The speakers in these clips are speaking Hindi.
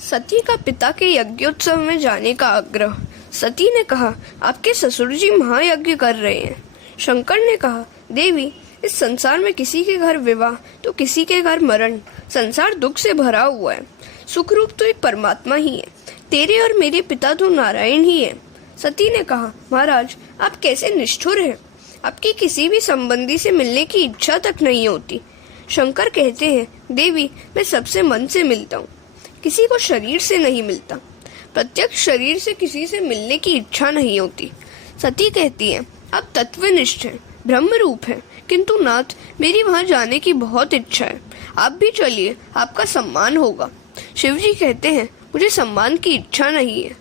सती का पिता के यज्ञोत्सव में जाने का आग्रह। सती ने कहा, आपके ससुर जी महायज्ञ कर रहे हैं। शंकर ने कहा, देवी, इस संसार में किसी के घर विवाह तो किसी के घर मरण। संसार दुख से भरा हुआ है। सुखरूप तो एक परमात्मा ही है। तेरे और मेरे पिता तो नारायण ही है। सती ने कहा, महाराज, आप कैसे निष्ठुर हैं। आपकी किसी भी संबंधी से मिलने की इच्छा तक नहीं होती। शंकर कहते हैं, देवी, मैं सबसे मन से मिलता हूँ, किसी को शरीर से नहीं मिलता। प्रत्यक्ष शरीर से किसी से मिलने की इच्छा नहीं होती। सती कहती है, आप तत्वनिष्ठ हैं, ब्रह्म रूप है, किंतु नाथ, मेरी वहां जाने की बहुत इच्छा है। आप भी चलिए, आपका सम्मान होगा। शिवजी कहते हैं, मुझे सम्मान की इच्छा नहीं है।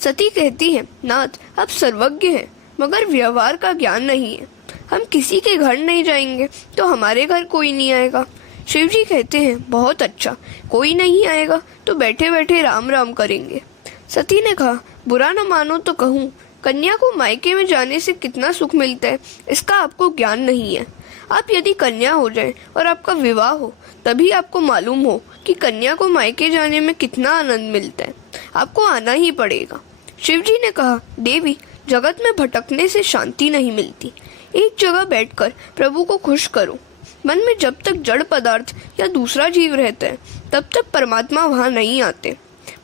सती कहती है, नाथ, आप सर्वज्ञ हैं, मगर व्यवहार का ज्ञान नहीं है। हम किसी के घर नहीं जाएंगे तो हमारे घर कोई नहीं आएगा। शिवजी कहते हैं, बहुत अच्छा, कोई नहीं आएगा तो बैठे बैठे राम राम करेंगे। सती ने कहा, बुरा न मानो तो कहूँ, कन्या को मायके में जाने से कितना सुख मिलता है, इसका आपको ज्ञान नहीं है। आप यदि कन्या हो जाए और आपका विवाह हो, तभी आपको मालूम हो कि कन्या को मायके जाने में कितना आनंद मिलता है। आपको आना ही पड़ेगा। शिवजी ने कहा, देवी, जगत में भटकने से शांति नहीं मिलती। एक जगह बैठकर प्रभु को खुश करो। मन में जब तक जड़ पदार्थ या दूसरा जीव रहता है, तब तक परमात्मा वहाँ नहीं आते।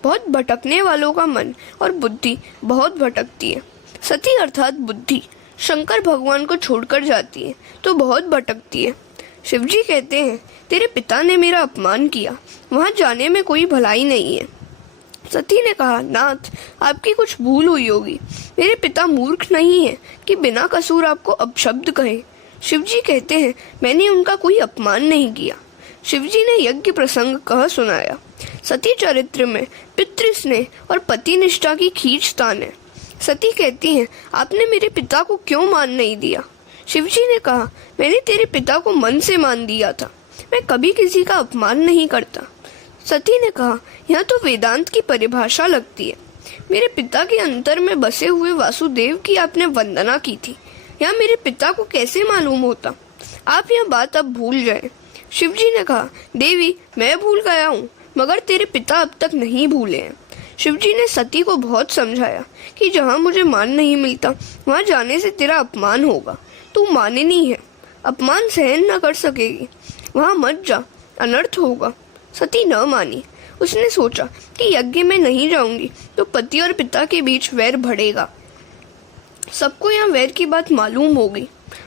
बहुत भटकने वालों का मन और बुद्धि बहुत भटकती है। सती अर्थात बुद्धि शंकर भगवान को छोड़कर जाती है तो बहुत भटकती है। शिवजी कहते हैं, तेरे पिता ने मेरा अपमान किया, वहाँ जाने में कोई भलाई नहीं है। सती ने कहा, नाथ, आपकी कुछ भूल हुई होगी। मेरे पिता मूर्ख नहीं है कि बिना कसूर आपको अपशब्द कहे। शिवजी कहते हैं, मैंने उनका कोई अपमान नहीं किया। शिवजी ने यज्ञ प्रसंग कह सुनाया। सती चरित्र में पितृस्नेह और पति निष्ठा की खींचतान है। सती कहती हैं, आपने मेरे पिता को क्यों मान नहीं दिया। शिवजी ने कहा, मैंने तेरे पिता को मन से मान दिया था। मैं कभी किसी का अपमान नहीं करता। सती ने कहा, यह तो वेदांत की परिभाषा लगती है। मेरे पिता के अंतर में बसे हुए वासुदेव की आपने वंदना की थी, यह मेरे पिता को कैसे मालूम होता। आप यह बात अब भूल जाए। शिवजी ने कहा, देवी, मैं भूल गया हूँ, मगर तेरे पिता अब तक नहीं भूले हैं। शिवजी ने सती को बहुत समझाया कि जहाँ मुझे मान नहीं मिलता, वहाँ जाने से तेरा अपमान होगा। तू माननी है, अपमान सहन न कर सकेगी, वहाँ मत जा, अनर्थ होगा। सती न मानी। उसने सोचा कि यज्ञ में नहीं जाऊंगी तो पति और पिता के बीच वैर बढ़ेगा। सबको यहाँ वैर की बात मालूम होगी।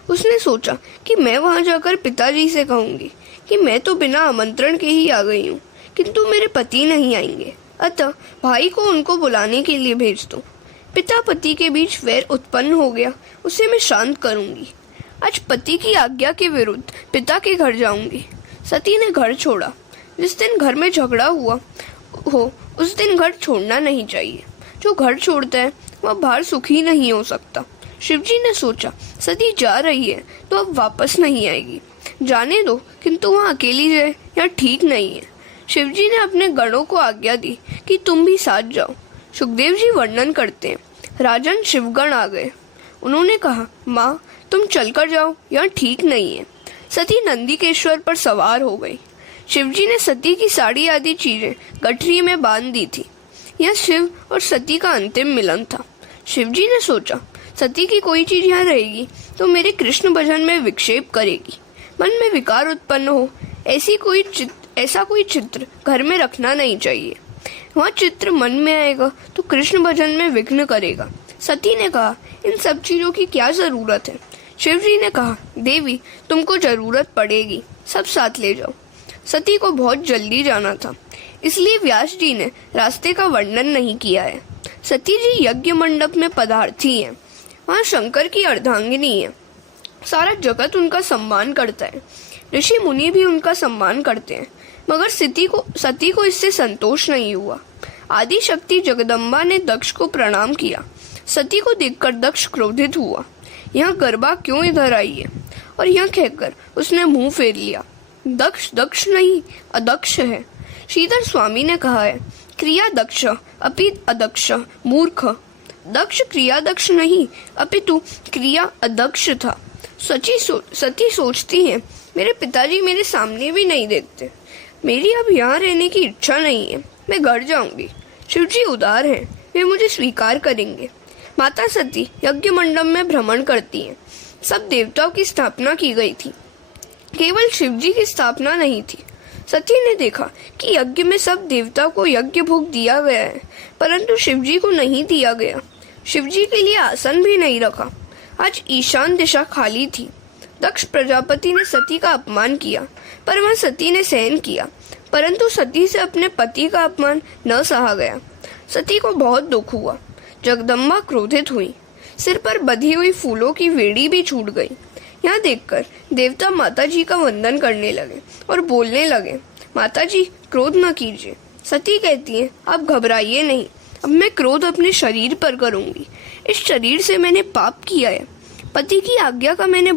उसने सोचा कि मैं वहाँ जाकर पिताजी से कहूंगी कि मैं तो बिना आमंत्रण के ही आ गई हूँ, किंतु मेरे पति नहीं आएंगे, अतः भाई को उनको बुलाने के लिए भेज दो। पिता पति के बीच वैर उत्पन्न हो गया, उसे मैं शांत करूंगी। आज पति की आज्ञा के विरुद्ध पिता के घर जाऊंगी। सती ने घर छोड़ा। जिस दिन घर में झगड़ा हुआ हो, उस दिन घर छोड़ना नहीं चाहिए। जो घर छोड़ता है वह बाहर सुखी नहीं हो सकता। शिवजी ने सोचा, सती जा रही है तो अब वापस नहीं आएगी, जाने दो, किंतु वहाँ अकेली जाए यह ठीक नहीं है। शिवजी ने अपने गणों को आज्ञा दी कि तुम भी साथ जाओ। सुखदेव जी वर्णन करते हैं, राजन शिवगण आ गए। उन्होंने कहा, माँ, तुम चलकर जाओ, यह ठीक नहीं है। सती नंदीकेश्वर पर सवार हो गई। शिवजी ने सती की साड़ी आदि चीजें गठरी में बांध दी थी। यह शिव और सती का अंतिम मिलन था। शिवजी ने सोचा, सती की कोई चीज यहाँ रहेगी तो मेरे कृष्ण भजन में विक्षेप करेगी, मन में विकार उत्पन्न हो, ऐसा कोई चित्र घर में रखना नहीं चाहिए। वह चित्र मन में आएगा तो कृष्ण भजन में विघ्न करेगा। सती ने कहा, इन सब चीजों की क्या जरूरत है। शिवजी ने कहा, देवी, तुमको जरूरत पड़ेगी, सब साथ ले जाओ। सती को बहुत जल्दी जाना था, इसलिए व्यास जी ने रास्ते का वर्णन नहीं किया है। सती जी यज्ञ मंडप में पदार्थी हैं। वहाँ शंकर की अर्धांगिनी है। सारा जगत उनका सम्मान करता है। ऋषि मुनि भी उनका सम्मान करते हैं, मगर सती को इससे संतोष नहीं हुआ। आदि शक्ति जगदम्बा ने दक्ष को प्रणाम किया। सती को देखकर दक्ष क्रोधित हुआ। यह गरबा क्यों इधर आई है, और यह कहकर उसने मुंह फेर लिया। दक्ष दक्ष नहीं, अदक्ष है। श्रीधर स्वामी ने कहा है, क्रिया दक्ष अपि अदक्ष मूर्ख। दक्ष क्रिया दक्ष नहीं, अपितु क्रिया अदक्ष था। सती सोचती है, मेरे पिताजी मेरे सामने भी नहीं देखते, मेरी अब यहाँ रहने की इच्छा नहीं है। मैं घर जाऊंगी। शिव जी उदार हैं, वे मुझे स्वीकार करेंगे। माता सती यज्ञ मंडप में भ्रमण करती हैं। सब देवताओं की स्थापना की गई थी, केवल शिव जी की स्थापना नहीं थी। सती ने देखा कि यज्ञ में सब देवताओं को यज्ञ भोग दिया गया है, परंतु शिव जी को नहीं दिया गया। शिव जी के लिए आसन भी नहीं रखा। आज ईशान दिशा खाली थी। दक्ष प्रजापति ने सती का अपमान किया, पर वह सती ने सहन किया, परंतु सती से अपने पति का अपमान न सहा गया। सती को बहुत दुख हुआ। जगदम्बा क्रोधित हुई। सिर पर बंधी हुई फूलों की वेड़ी भी छूट गई। यह देखकर देवता माता जी का वंदन करने लगे और बोलने लगे, माता जी क्रोध न कीजिए। सती कहती है, आप घबराइए नहीं, अब मैं क्रोध अपने शरीर पर करूंगी। इस शरीर से मैंने पाप किया है, पति की आज्ञा का मैंने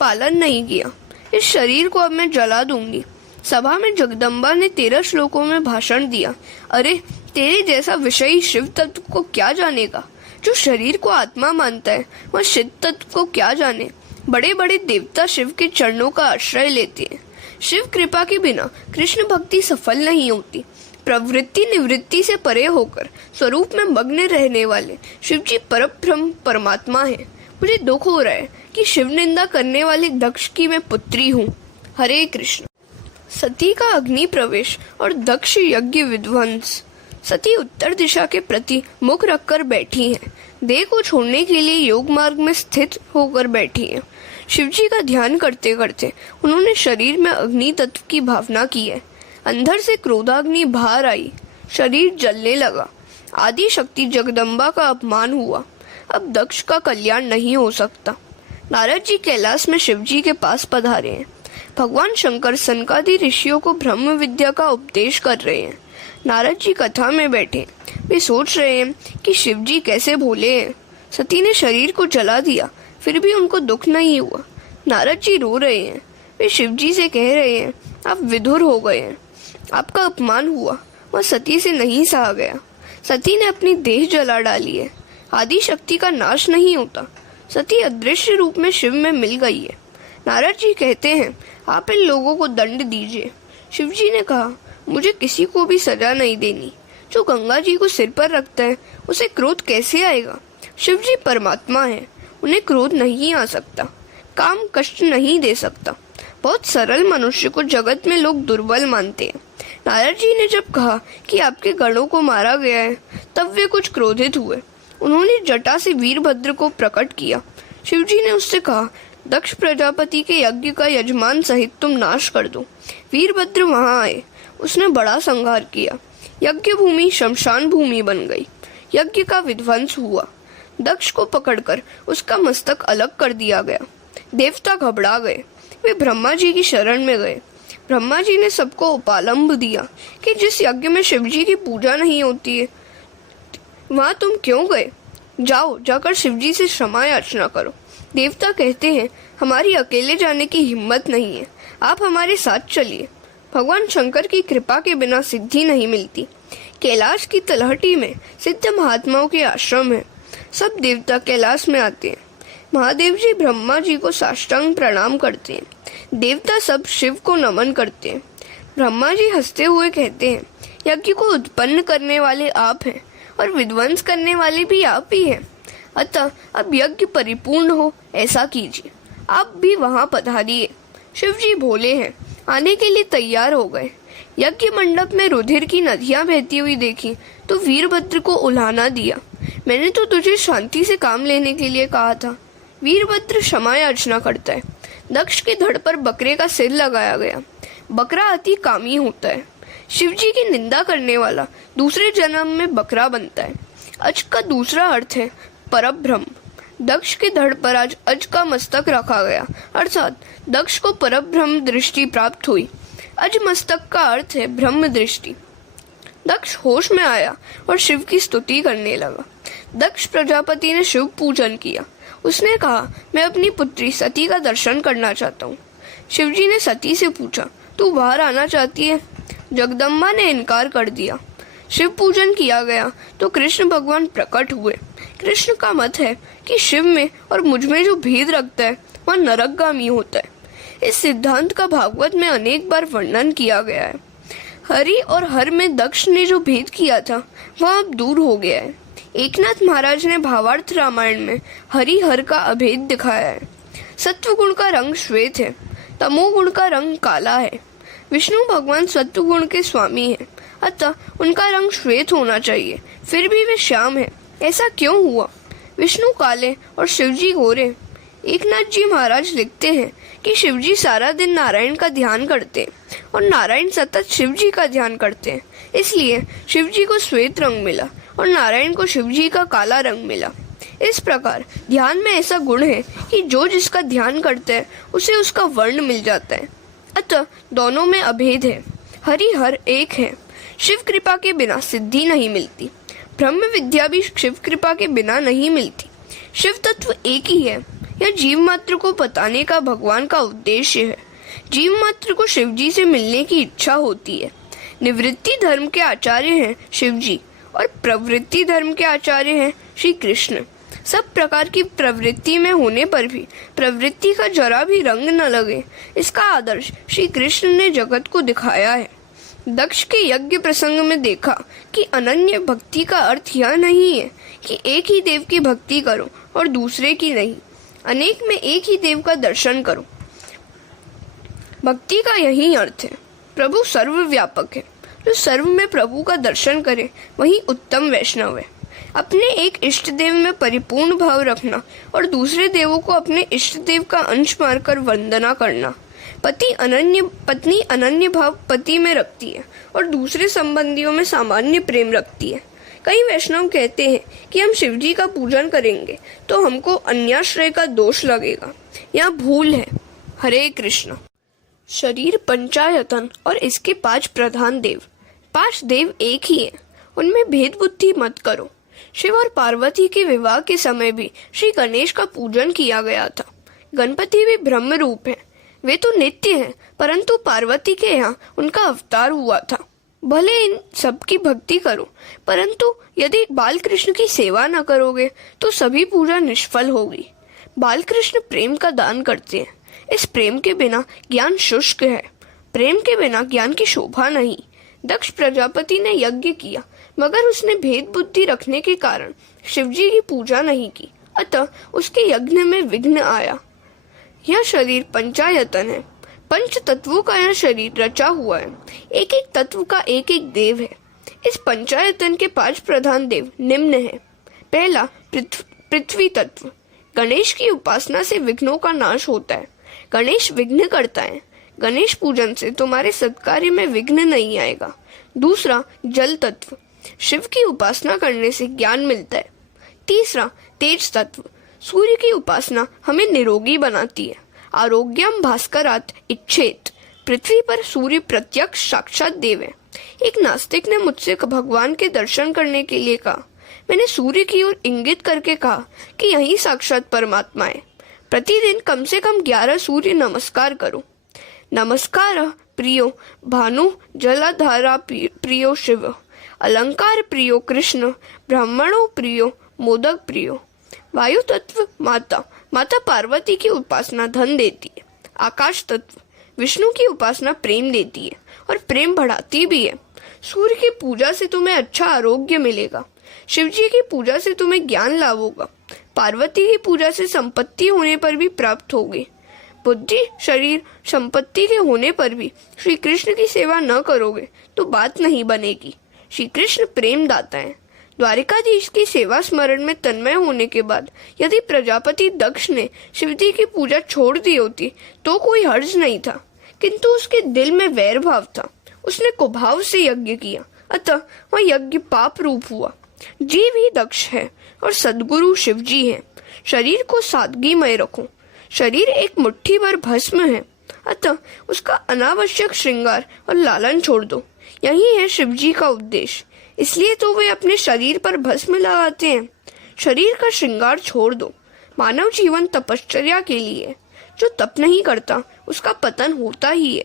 पालन नहीं किया। इस शरीर को अब मैं जला दूंगी। सभा में जगदम्बा ने 13 श्लोकों में भाषण दिया। अरे तेरे जैसा विषयी शिव तत्व को क्या जानेगा। जो शरीर को आत्मा मानता है वह शिव तत्व को क्या जाने। बड़े बड़े देवता शिव के चरणों का आश्रय लेते हैं। शिव कृपा के बिना कृष्ण भक्ति सफल नहीं होती। प्रवृत्ति निवृत्ति से परे होकर स्वरूप में मग्न रहने वाले शिव जी परब्रह्म परमात्मा है। मुझे दुख हो रहा है कि शिव निंदा करने वाले दक्ष की मैं पुत्री हूँ। हरे कृष्ण। सती का अग्नि प्रवेश और दक्ष यज्ञ विध्वंस। सती उत्तर दिशा के प्रति मुख रखकर बैठी हैं। देह को छोड़ने के लिए योग मार्ग में स्थित होकर बैठी हैं। शिवजी का ध्यान करते करते उन्होंने शरीर में अग्नि तत्व की भावना की है। अंदर से क्रोधाग्नि बाहर आई, शरीर जलने लगा। आदि शक्ति जगदम्बा का अपमान हुआ। अब दक्ष का कल्याण नहीं हो सकता। नारद जी कैलाश में शिवजी के पास पधारे हैं। भगवान शंकर सनकादि ऋषियों को ब्रह्म विद्या का उपदेश कर रहे हैं। नारद जी कथा में बैठे, वे सोच रहे हैं कि शिवजी कैसे भोले हैं। सती ने शरीर को जला दिया, फिर भी उनको दुख नहीं हुआ। नारद जी रो रहे हैं। वे शिवजी से कह रहे हैं, आप विधुर हो गए हैं, आपका अपमान हुआ, वह सती से नहीं सहा गया। सती ने अपनी देह जला डाली है। आदि शक्ति का नाश नहीं होता। सती अदृश्य रूप में शिव में मिल गई है। नारद जी कहते हैं, आप इन लोगों को दंड दीजिए। शिवजी ने कहा, मुझे किसी को भी सजा नहीं देनी। जो गंगा जी को सिर पर रखता है उसे क्रोध कैसे आएगा। शिवजी परमात्मा है, उन्हें क्रोध नहीं आ सकता। काम कष्ट नहीं दे सकता। बहुत सरल मनुष्य को जगत में लोग दुर्बल मानते हैं। नारद जी ने जब कहा कि आपके गणों को मारा गया है, तब वे कुछ क्रोधित हुए। उन्होंने जटा से वीरभद्र को प्रकट किया। शिवजी ने उससे कहा, दक्ष प्रजापति के यज्ञ का यजमान सहित तुम नाश कर दो। वीरभद्र वहां आए। उसने बड़ा संहार किया। यज्ञ भूमि शमशान भूमि बन गई। यज्ञ का विध्वंस हुआ। दक्ष को पकड़कर उसका मस्तक अलग कर दिया गया। देवता घबरा गए। वे ब्रह्मा जी की शरण में गए। ब्रह्मा जी ने सबको उपालंब दिया कि जिस यज्ञ में शिवजी की पूजा नहीं होती है वहां तुम क्यों गए। जाओ, जाकर शिवजी से क्षमा याचना करो। देवता कहते हैं, हमारी अकेले जाने की हिम्मत नहीं है, आप हमारे साथ चलिए। भगवान शंकर की कृपा के बिना सिद्धि नहीं मिलती। कैलाश की तलहटी में सिद्ध महात्माओं के आश्रम है। सब देवता कैलाश में आते हैं। महादेव जी ब्रह्मा जी को साष्टांग प्रणाम करते हैं। देवता सब शिव को नमन करते हैं। ब्रह्मा जी हंसते हुए कहते हैं, यज्ञ को उत्पन्न करने वाले आप हैं और विध्वंस करने वाले भी आप ही हैं। अतः अब यज्ञ परिपूर्ण हो ऐसा कीजिए। आप भी वहां पधारिए। शिव जी भोले हैं, आने के लिए तैयार हो गए। यज्ञ मंडप में रुधिर की नदियां बहती हुई देखी तो वीरभद्र को उल्हाना दिया। मैंने तो तुझे शांति से काम लेने के लिए कहा था। वीरभद्र क्षमा याचना करता है। दक्ष के धड़ पर बकरे का सिर लगाया गया। बकरा अति कामी होता है। शिवजी की निंदा करने वाला दूसरे जन्म में बकरा बनता है। अज का दूसरा अर्थ है परब्रह्म। दक्ष के धड़ पर आज अज का मस्तक रखा गया, अर्थात दक्ष को परब्रह्म दृष्टि प्राप्त हुई। अज मस्तक का अर्थ है ब्रह्म दृष्टि। दक्ष होश में आया और शिव की स्तुति करने लगा। दक्ष प्रजापति ने शिव पूजन किया। उसने कहा, मैं अपनी पुत्री सती का दर्शन करना चाहता हूँ। शिवजी ने सती से पूछा, तू बाहर आना चाहती है। जगदम्बा ने इनकार कर दिया। शिव पूजन किया गया तो कृष्ण भगवान प्रकट हुए। कृष्ण का मत है कि शिव में और मुझ में जो भेद रखता है वह नरकगामी होता है। इस सिद्धांत का भागवत में अनेक बार वर्णन किया गया है। हरि और हर में दक्ष ने जो भेद किया था वह अब दूर हो गया है। एकनाथ महाराज ने भावार्थ रामायण में हरि हर का अभेद दिखाया है। सत्व गुण का रंग श्वेत है, तमोगुण का रंग काला है। विष्णु भगवान सत्व गुण के स्वामी हैं, अतः उनका रंग श्वेत होना चाहिए, फिर भी वे श्याम है। ऐसा क्यों हुआ? विष्णु काले और शिवजी गोरे। एकनाथ जी महाराज लिखते हैं कि शिवजी सारा दिन नारायण का ध्यान करते हैं और नारायण सतत शिवजी का ध्यान करते हैं, इसलिए शिवजी को श्वेत रंग मिला और नारायण को शिवजी का काला रंग मिला। इस प्रकार ध्यान में ऐसा गुण है कि जो जिसका ध्यान करता है उसे उसका वर्ण मिल जाता है, अतः दोनों में अभेद है। हरि हर एक है। शिव कृपा के बिना सिद्धि नहीं मिलती, ब्रह्म विद्या भी शिव कृपा के बिना नहीं मिलती। शिव तत्व एक ही है, यह जीव मात्र को बताने का भगवान का उद्देश्य है। जीव मात्र को शिवजी से मिलने की इच्छा होती है। निवृत्ति धर्म के आचार्य हैं शिवजी और प्रवृत्ति धर्म के आचार्य हैं श्री कृष्ण। सब प्रकार की प्रवृत्ति में होने पर भी प्रवृत्ति का जरा भी रंग न लगे, इसका आदर्श श्री कृष्ण ने जगत को दिखाया है। दक्ष के यज्ञ प्रसंग में देखा कि अनन्य भक्ति का अर्थ यह नहीं है कि एक ही देव की भक्ति करो और दूसरे की नहीं, अनेक में एक ही देव का दर्शन करो। भक्ति का यही अर्थ है। प्रभु सर्वव्यापक है, जो सर्व में प्रभु का दर्शन करे वही उत्तम वैष्णव है। अपने एक इष्ट देव में परिपूर्ण भाव रखना और दूसरे देवों को अपने इष्ट देव का अंश मानकर वंदना करना। पत्नी अनन्य भाव पति में रखती है और दूसरे संबंधियों में सामान्य प्रेम रखती है। कई वैष्णव कहते हैं कि हम शिवजी का पूजन करेंगे तो हमको अन्याश्रय का दोष लगेगा। यह भूल है। हरे कृष्ण। शरीर पंचायतन और इसके 5 प्रधान देव। 5 देव एक ही है, उनमें भेद बुद्धि मत करो। शिव और पार्वती के विवाह के समय भी श्री गणेश का पूजन किया गया था। गणपति भी ब्रह्म रूप है, वे तो नित्य हैं, परंतु पार्वती के यहाँ उनका अवतार हुआ था। भले इन सबकी भक्ति करो, परंतु यदि बाल कृष्ण की सेवा न करोगे तो सभी पूजा निष्फल होगी। बाल कृष्ण प्रेम का दान करते हैं, इस प्रेम के बिना ज्ञान शुष्क है, प्रेम के बिना ज्ञान की शोभा नहीं। दक्ष प्रजापति ने यज्ञ किया, मगर उसने भेद बुद्धि रखने के कारण शिवजी की पूजा नहीं की, अतः उसके यज्ञ में विघ्न आया। यह शरीर पंचायतन है, पंच तत्वों का यह शरीर रचा हुआ है। एक एक तत्व का एक एक देव है। इस पंचायतन के 5 प्रधान देव निम्न है। पहला पृथ्वी तत्व। गणेश की उपासना से विघ्नों का नाश होता है। गणेश विघ्न करता है, गणेश पूजन से तुम्हारे सत्कार्य में विघ्न नहीं आएगा। दूसरा जल तत्व। शिव की उपासना करने से ज्ञान मिलता है। तीसरा तेज तत्व। सूर्य की उपासना हमें निरोगी बनाती है। आरोग्यम भास्करात इच्छेत। पृथ्वी पर सूर्य प्रत्यक्ष साक्षात देव है। एक नास्तिक ने मुझसे भगवान के दर्शन करने के लिए कहा। मैंने सूर्य की ओर इंगित करके कहा कि यही साक्षात परमात्मा है। प्रतिदिन कम से कम 11 सूर्य नमस्कार करो। नमस्कार प्रियो भानु जलाधारा प्रियो शिव, अलंकार प्रियो कृष्ण, ब्राह्मणों प्रियो मोदक प्रियो। वायु तत्व माता पार्वती की उपासना धन देती है। आकाश तत्व विष्णु की उपासना प्रेम देती है और प्रेम बढ़ाती भी है। सूर्य की पूजा से तुम्हें अच्छा आरोग्य मिलेगा। शिवजी की पूजा से तुम्हें ज्ञान लाभ होगा। पार्वती की पूजा से संपत्ति होने पर भी प्राप्त होगी। बुद्धि शरीर संपत्ति के होने पर भी श्री कृष्ण की सेवा न करोगे तो बात नहीं बनेगी। श्री कृष्ण प्रेम दाता है। द्वारिकाधीश की सेवा स्मरण में तन्मय होने के बाद यदि प्रजापति दक्ष ने शिवजी की पूजा छोड़ दी होती तो कोई हर्ज नहीं था, किंतु उसके दिल में वैर भाव था। उसने कुभाव से यज्ञ किया, अतः वह यज्ञ पाप रूप हुआ। जीव ही दक्ष है और सद्गुरु शिवजी है। शरीर को सादगीमय रखो। शरीर एक मुट्ठी भर भस्म है, अतः उसका अनावश्यक श्रृंगार और लालन छोड़ दो। यही है शिवजी का उद्देश्य, इसलिए तो वे अपने शरीर पर भस्म लगाते हैं। शरीर का श्रृंगार छोड़ दो। मानव जीवन तपश्चर्या के लिए है। जो तप नहीं करता उसका पतन होता ही है।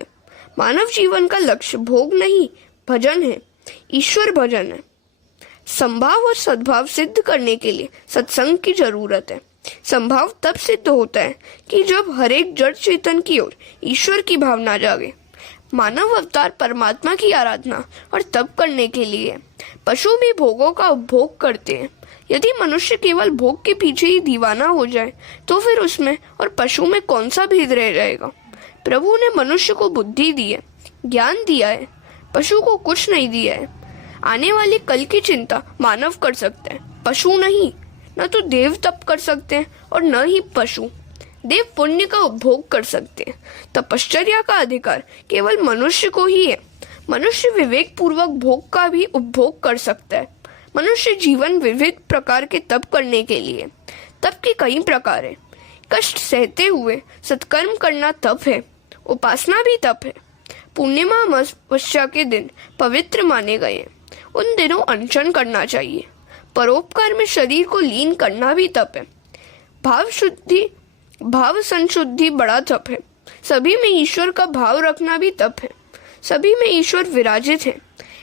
मानव जीवन का लक्ष्य भोग नहीं भजन है, ईश्वर भजन है। संभाव और सद्भाव सिद्ध करने के लिए सत्संग की जरूरत है। संभाव तब सिद्ध होता है कि जब हर एक जड़ चेतन की ओर ईश्वर की भावना जागे। मानव अवतार परमात्मा की आराधना और तप करने के लिए। पशु भी भोगों का उपभोग करते हैं। यदि मनुष्य केवल भोग के पीछे ही दीवाना हो जाए तो फिर उसमें और पशु में कौन सा भेद रह जाएगा। प्रभु ने मनुष्य को बुद्धि दी है, ज्ञान दिया है, पशु को कुछ नहीं दिया है। आने वाली कल की चिंता मानव कर सकते हैं, पशु नहीं। न तो देव तप कर सकते हैं और न ही पशु। देव पुण्य का उपभोग कर सकते हैं, तपश्चर्या का अधिकार केवल मनुष्य को ही है। मनुष्य विवेक पूर्वक भोग का भी उपभोग कर सकता है। मनुष्य जीवन विविध प्रकार के तप करने के लिए। तप के कई प्रकार है। कष्ट सहते हुए सत्कर्म करना तप है। उपासना भी तप है। पूर्णिमा अमावस्या के दिन पवित्र माने गए हैं। उन दिनों अनशन करना चाहिए। परोपकार में शरीर को लीन करना भी तप है। भाव संशुद्धि बड़ा तप है। सभी में ईश्वर का भाव रखना भी तप है। सभी में ईश्वर विराजित है,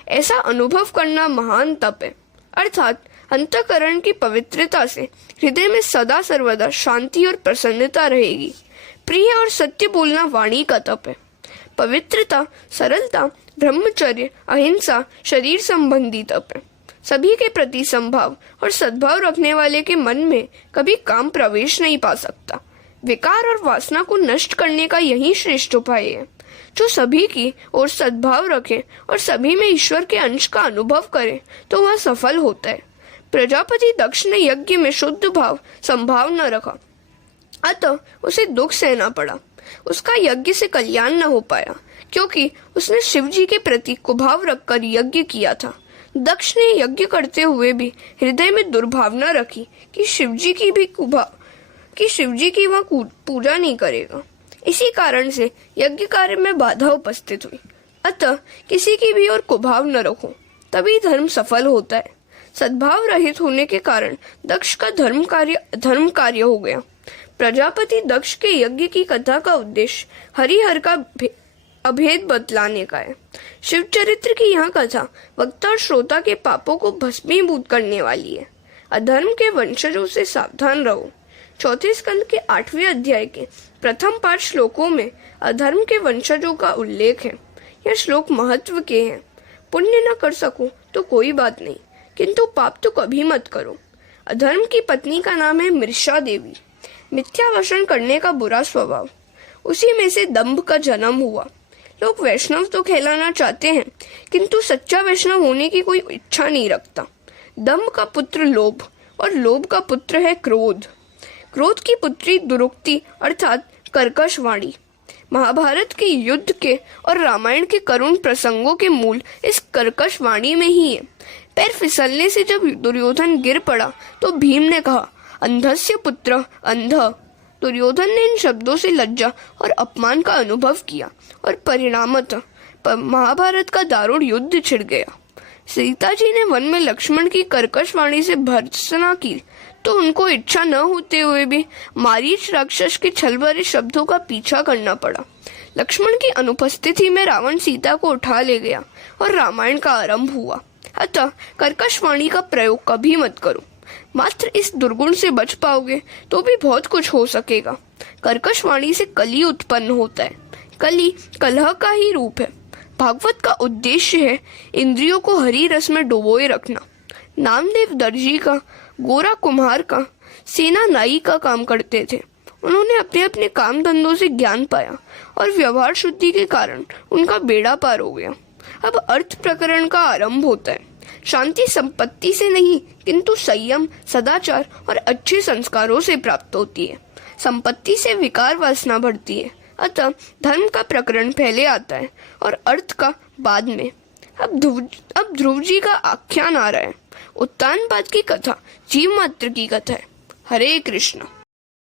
ऐसा अनुभव करना महान तप है। अर्थात अंतःकरण की पवित्रता से हृदय में सदा सर्वदा शांति और प्रसन्नता रहेगी। प्रिय और सत्य बोलना वाणी का तप है। पवित्रता, सरलता, ब्रह्मचर्य, अहिंसा शरीर संबंधी तप है। सभी के प्रति संभाव और सद्भाव रखने वाले के मन में कभी काम प्रवेश नहीं पा सकता। विकार और वासना को नष्ट करने का यही श्रेष्ठ उपाय है। जो सभी की ओर सद्भाव रखे और सभी में ईश्वर के अंश का अनुभव करे तो वह सफल होता है। प्रजापति दक्ष ने यज्ञ में शुद्ध भाव संभाव न रखा, अतः उसे दुख सहना पड़ा। उसका यज्ञ से कल्याण न हो पाया क्योंकि उसने शिव जी के प्रति कुभाव रखकर यज्ञ किया था। दक्ष ने यज्ञ करते हुए भी हृदय में दुर्भावना रखी कि शिव जी की वह पूजा नहीं करेगा। इसी कारण से यज्ञ कार्य में बाधा उपस्थित हुई। अतः किसी की भी ओर कुभाव न रखो, तभी धर्म सफल होता है। सद्भाव रहित होने के कारण दक्ष का धर्म कार्य हो गया। प्रजापति दक्ष के यज्ञ की कथा का उद्देश्य हरिहर का अभेद बतलाने का है। शिव चरित्र की यह कथा वक्ता और श्रोता के पापों को भस्मीभूत करने वाली है। अधर्म के वंशजों से सावधान रहो। चौथे स्कंद के 8वें अध्याय के प्रथम 5 श्लोकों में अधर्म के वंशजों का उल्लेख है। यह श्लोक महत्व के हैं। पुण्य न कर सको तो कोई बात नहीं, किंतु पाप तो कभी मत करो। अधर्म की पत्नी का नाम है मृषा देवी। मिथ्या वचन करने का बुरा स्वभाव, उसी में से दंभ का जन्म हुआ। लोग वैष्णव तो कहलाना चाहते हैं किंतु सच्चा वैष्णव होने की कोई इच्छा नहीं रखता। दंभ का पुत्र लोभ और लोभ का पुत्र है क्रोध। क्रोध की पुत्री दुरुक्ति अर्थात कर्कश वाणी। महाभारत के युद्ध के और रामायण के करुण प्रसंगों के मूल इस कर्कश वाणी में ही है। पैर फिसलने से जब दुर्योधन गिर पड़ा तो भीम ने कहा, अंधस्य पुत्र अंध। दुर्योधन ने इन शब्दों से लज्जा और अपमान का अनुभव किया और परिणामतः महाभारत का दारुण युद्ध छिड़ गया। सीता जी ने वन में लक्ष्मण की कर्कश वाणी से भर्त्सना की तो उनको इच्छा न होते हुए भी मारीच राक्षस के छल भरे शब्दों का पीछा करना पड़ा। लक्ष्मण की अनुपस्थिति में रावण सीता को उठा ले गया और रामायण का आरंभ हुआ। अतः कर्कश वाणी का प्रयोग कभी मत करो। मात्र इस दुर्गुण से बच पाओगे तो भी बहुत कुछ हो सकेगा। कर्कश वाणी से कली उत्पन्न होता है। कली कलह का ही रूप है। भागवत का उद्देश्य है इंद्रियों को हरि रस में डुबोए रखना। नामदेव दर्जी का, गोरा कुम्हार का, सेना नाई का काम करते थे। उन्होंने अपने अपने काम धंधों से ज्ञान पाया और व्यवहार शुद्धि के कारण उनका बेड़ा पार हो गया। अब अर्थ प्रकरण का आरंभ होता है। शांति संपत्ति से नहीं किंतु संयम, सदाचार और अच्छे संस्कारों से प्राप्त होती है। संपत्ति से विकार वासना बढ़ती है। अतः धर्म का प्रकरण पहले आता है और अर्थ का बाद में। अब ध्रुव जी का आख्यान आ रहा है। उत्तानपाद की कथा जीव मात्र की कथा है। हरे कृष्ण।